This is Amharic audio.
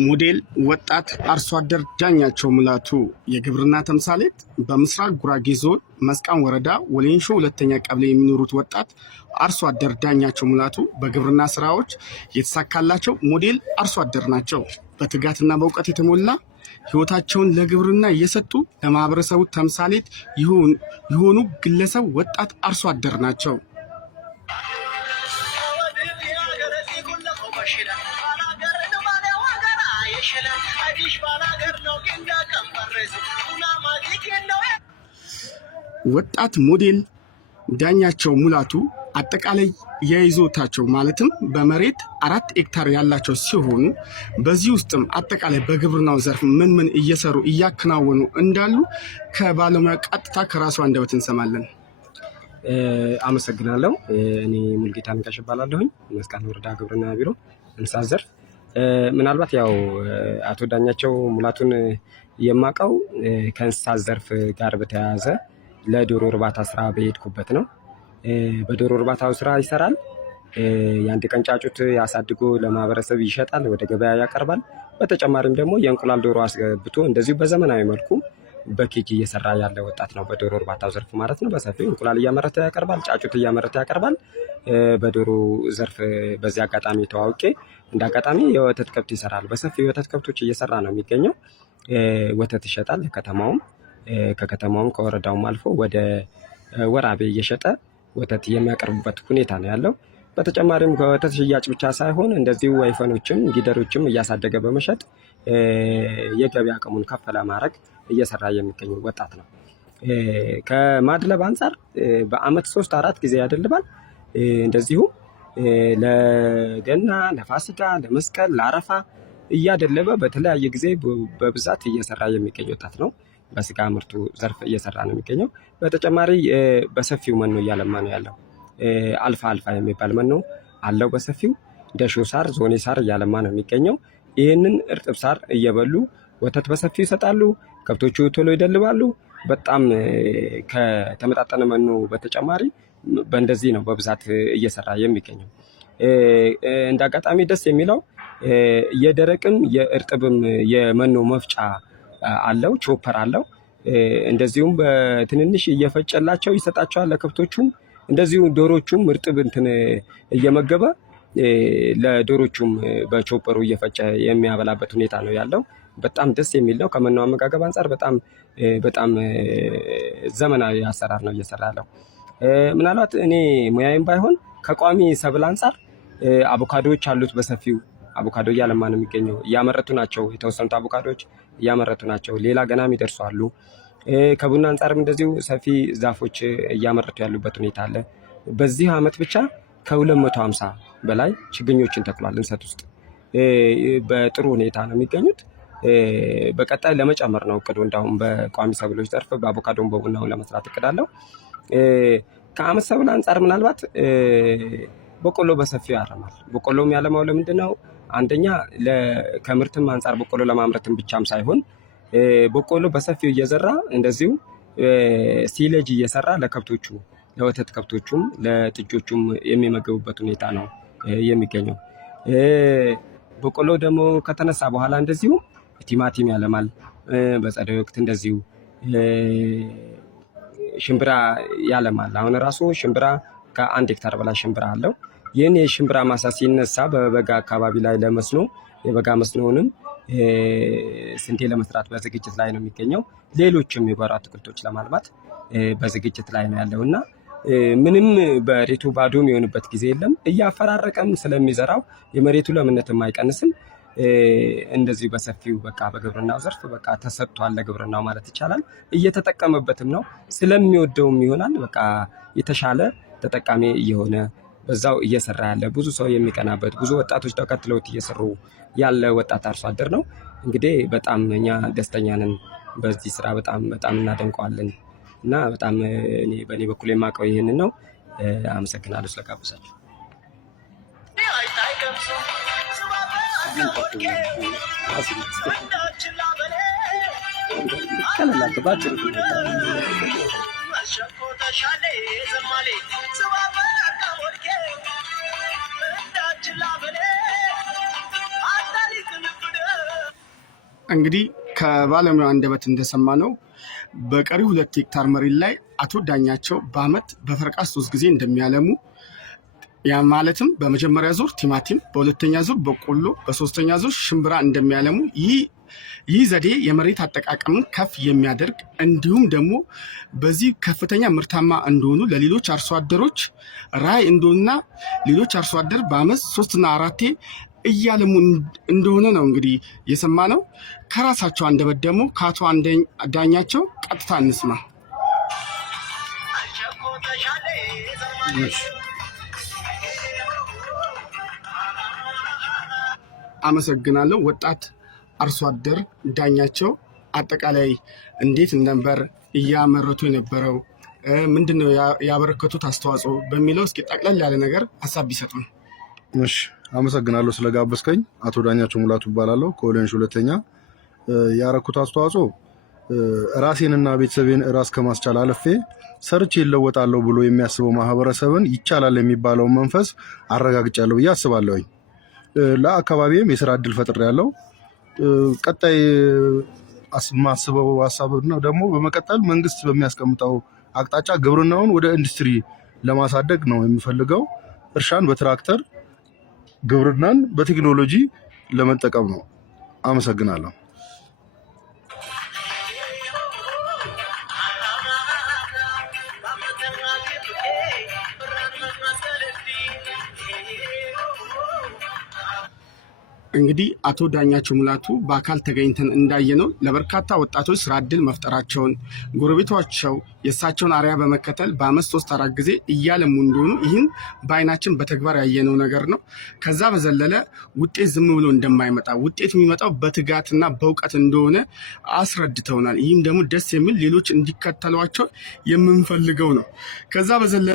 ሞዴል ወጣት አርሶ አደር ዳኛቸው ሙላቱ የግብርና ተምሳሌት በምስራቅ ጉራጌ ዞን መስቃን ወረዳ ወሌንሾ ሁለተኛ ቀበሌ የሚኖሩት ወጣት አርሶ አደር ዳኛቸው ሙላቱ በግብርና ስራዎች የተሳካላቸው ሞዴል አርሶ አደር ናቸው። በትጋትና በእውቀት የተሞላ ህይወታቸውን ለግብርና እየሰጡ ለማህበረሰቡ ተምሳሌት የሆኑ ግለሰብ ወጣት አርሶ አደር ናቸው። ወጣት ሞዴል ዳኛቸው ሙላቱ አጠቃላይ የይዞታቸው ማለትም በመሬት 4 ሄክታር ያላቸው ሲሆኑ በዚህ ውስጥም አጠቃላይ በግብርናው ዘርፍ ምን እየሰሩ እያከናወኑ እንዳሉ ከባለሙያ ቀጥታ ከራሱ አንደበት እንሰማለን። አመሰግናለሁ። እኔ ሙልጌታ ነጋሽ እባላለሁኝ። መስቃን ወረዳ ግብርና ቢሮ እንስሳት ዘርፍ። ምናልባት ያው አቶ ዳኛቸው ሙላቱን የማውቀው ከእንስሳት ዘርፍ ጋር በተያያዘ ለዶሮ እርባታ ስራ በሄድኩበት ነው። በዶሮ እርባታው ስራ ይሰራል። የአንድ ቀን ጫጩት ያሳድጎ ለማህበረሰብ ይሸጣል፣ ወደ ገበያ ያቀርባል። በተጨማሪም ደግሞ የእንቁላል ዶሮ አስገብቶ እንደዚሁ በዘመናዊ መልኩ በኬጂ እየሰራ ያለ ወጣት ነው። በዶሮ እርባታው ዘርፍ ማለት ነው። በሰፊው እንቁላል እያመረተ ያቀርባል፣ ጫጩት እያመረተ ያቀርባል። በዶሮ ዘርፍ በዚህ አጋጣሚ ተዋውቄ እንደ አጋጣሚ የወተት ከብት ይሰራል። በሰፊው የወተት ከብቶች እየሰራ ነው የሚገኘው። ወተት ይሸጣል። ከከተማውም ከወረዳውም አልፎ ወደ ወራቤ እየሸጠ ወተት የሚያቀርቡበት ሁኔታ ነው ያለው። በተጨማሪም ከወተት ሽያጭ ብቻ ሳይሆን እንደዚሁ ወይፈኖችም ጊደሮችም እያሳደገ በመሸጥ የገበያ አቅሙን ከፍ ለማድረግ እየሰራ የሚገኝ ወጣት ነው። ከማድለብ አንጻር በአመት 3-4 ጊዜ ያደልባል። እንደዚሁ ለገና፣ ለፋሲካ፣ ለመስቀል፣ ለአረፋ እያደለበ በተለያየ ጊዜ በብዛት እየሰራ የሚገኝ ወጣት ነው። በስጋ ምርቱ ዘርፍ እየሰራ ነው የሚገኘው። በተጨማሪ በሰፊው መኖ እያለማ ነው ያለው። አልፋ የሚባል መኖ አለው በሰፊው። ደሾ ሳር፣ ዞኔ ሳር እያለማ ነው የሚገኘው። ይህንን እርጥብ ሳር እየበሉ ወተት በሰፊው ይሰጣሉ። ከብቶቹ ቶሎ ይደልባሉ። በጣም ከተመጣጠነ መኖ በተጨማሪ በእንደዚህ ነው በብዛት እየሰራ የሚገኘው። እንደ አጋጣሚ ደስ የሚለው የደረቅም የእርጥብም የመኖ መፍጫ አለው፣ ቾፐር አለው። እንደዚሁም በትንንሽ እየፈጨላቸው ይሰጣቸዋል ለከብቶቹም። እንደዚሁ ዶሮቹም እርጥብ እየመገበ ለዶሮቹም በቾፐሩ እየፈጨ የሚያበላበት ሁኔታ ነው ያለው። በጣም ደስ የሚል ነው። ከመኖ አመጋገብ አንጻር በጣም ዘመናዊ አሰራር ነው እየሰራ ያለው። ምናልባት እኔ ሙያዬም ባይሆን ከቋሚ ሰብል አንጻር አቮካዶዎች አሉት በሰፊው። አቮካዶ እያለማ ነው የሚገኘው። እያመረቱ ናቸው። የተወሰኑት አቮካዶዎች እያመረቱ ናቸው። ሌላ ገናም ይደርሳሉ። ከቡና አንጻርም እንደዚሁ ሰፊ ዛፎች እያመረቱ ያሉበት ሁኔታ አለ። በዚህ አመት ብቻ ከ250 በላይ ችግኞችን ተክሏል እንሰት ውስጥ። በጥሩ ሁኔታ ነው የሚገኙት። በቀጣይ ለመጨመር ነው እቅዱ። እንዳሁም በቋሚ ሰብሎች ዘርፍ በአቮካዶም በቡናው ለመስራት እቅድ አለው። ከአመት ሰብል አንጻር ምናልባት በቆሎ በሰፊው ያረማል። በቆሎም ያለማው ለምንድን ነው? አንደኛ ከምርትም አንጻር በቆሎ ለማምረትም ብቻም ሳይሆን በቆሎ በሰፊው እየዘራ እንደዚሁ ሲለጅ እየሰራ ለከብቶቹ፣ ለወተት ከብቶቹም ለጥጆቹም የሚመገቡበት ሁኔታ ነው የሚገኘው። በቆሎ ደግሞ ከተነሳ በኋላ እንደዚሁ ቲማቲም ያለማል። በጸደይ ወቅት እንደዚሁ ሽምብራ ያለማል። አሁን ራሱ ሽምብራ ከ1 ሄክታር በላይ ሽምብራ አለው። ይህን የሽምብራ ማሳ ሲነሳ በበጋ አካባቢ ላይ ለመስኖ የበጋ መስኖውንም ስንዴ ለመስራት በዝግጅት ላይ ነው የሚገኘው። ሌሎችም የጓሮ አትክልቶች ለማልማት በዝግጅት ላይ ነው ያለው እና ምንም በሬቱ ባዶ የሚሆንበት ጊዜ የለም። እያፈራረቀም ስለሚዘራው የመሬቱ ለምነትም አይቀንስም። እንደዚሁ በሰፊው በግብርናው ዘርፍ ተሰጥቷል ለግብርናው ማለት ይቻላል። እየተጠቀመበትም ነው። ስለሚወደውም ይሆናል የተሻለ ተጠቃሚ እየሆነ በዛው እየሰራ ያለ ብዙ ሰው የሚቀናበት ብዙ ወጣቶች ተከትለውት እየሰሩ ያለ ወጣት አርሶ አደር ነው። እንግዲህ በጣም እኛ ደስተኛ ነን በዚህ ስራ። በጣም እናደንቀዋለን እና በጣም በእኔ በኩል የማውቀው ይህንን ነው። አመሰግናለሁ ስለጋበዛችሁ። እንግዲህ ከባለሙያው አንደበት እንደሰማነው በቀሪው 2 ሄክታር መሬት ላይ አቶ ዳኛቸው በአመት በፈረቃ 3 ጊዜ እንደሚያለሙ ያ ማለትም በመጀመሪያ ዙር ቲማቲም፣ በሁለተኛ ዙር በቆሎ፣ በሶስተኛ ዙር ሽምብራ እንደሚያለሙ ይህ ዘዴ የመሬት አጠቃቀምን ከፍ የሚያደርግ እንዲሁም ደግሞ በዚህ ከፍተኛ ምርታማ እንደሆኑ ለሌሎች አርሶ አደሮች ራዕይ እንደሆነና ሌሎች አርሶ አደር በአመት 3 እና 4 እያለሙ እንደሆነ ነው እንግዲህ የሰማነው። ከራሳቸው አንደበት ደግሞ ከአቶ ዳኛቸው ቀጥታ እንስማ። አመሰግናለሁ። ወጣት አርሶ አደር ዳኛቸው አጠቃላይ እንዴት ነበር እያመረቱ የነበረው፣ ምንድነው ያበረከቱት አስተዋጽኦ በሚለው እስኪ ጠቅለል ያለ ነገር ሀሳብ ቢሰጡን። እሺ፣ አመሰግናለሁ ስለጋበዝከኝ። አቶ ዳኛቸው ሙላቱ እባላለሁ። ከወለንሽ ሁለተኛ ያረኩት አስተዋጽኦ ራሴንና ቤተሰቤን ራስ ከማስቻል አለፌ ሰርቼ ይለወጣለሁ ብሎ የሚያስበው ማህበረሰብን ይቻላል የሚባለውን መንፈስ አረጋግጫለሁ ብዬ አስባለሁኝ። ለአካባቢም የስራ እድል ፈጥሬያለሁ። ቀጣይ ማስበው ሀሳብ ደግሞ በመቀጠል መንግስት በሚያስቀምጠው አቅጣጫ ግብርናውን ወደ ኢንዱስትሪ ለማሳደግ ነው የሚፈልገው። እርሻን በትራክተር ግብርናን በቴክኖሎጂ ለመጠቀም ነው። አመሰግናለሁ። እንግዲህ አቶ ዳኛቸው ሙላቱ በአካል ተገኝተን እንዳየነው ለበርካታ ወጣቶች ስራ እድል መፍጠራቸውን ጎረቤቶቻቸው የእሳቸውን አርያ በመከተል በአመት 3-4 ጊዜ እያለሙ እንደሆኑ ይህን በአይናችን በተግባር ያየነው ነገር ነው። ከዛ በዘለለ ውጤት ዝም ብሎ እንደማይመጣ ውጤት የሚመጣው በትጋትና በእውቀት እንደሆነ አስረድተውናል። ይህም ደግሞ ደስ የሚል ሌሎች እንዲከተሏቸው የምንፈልገው ነው። ከዛ በዘለለ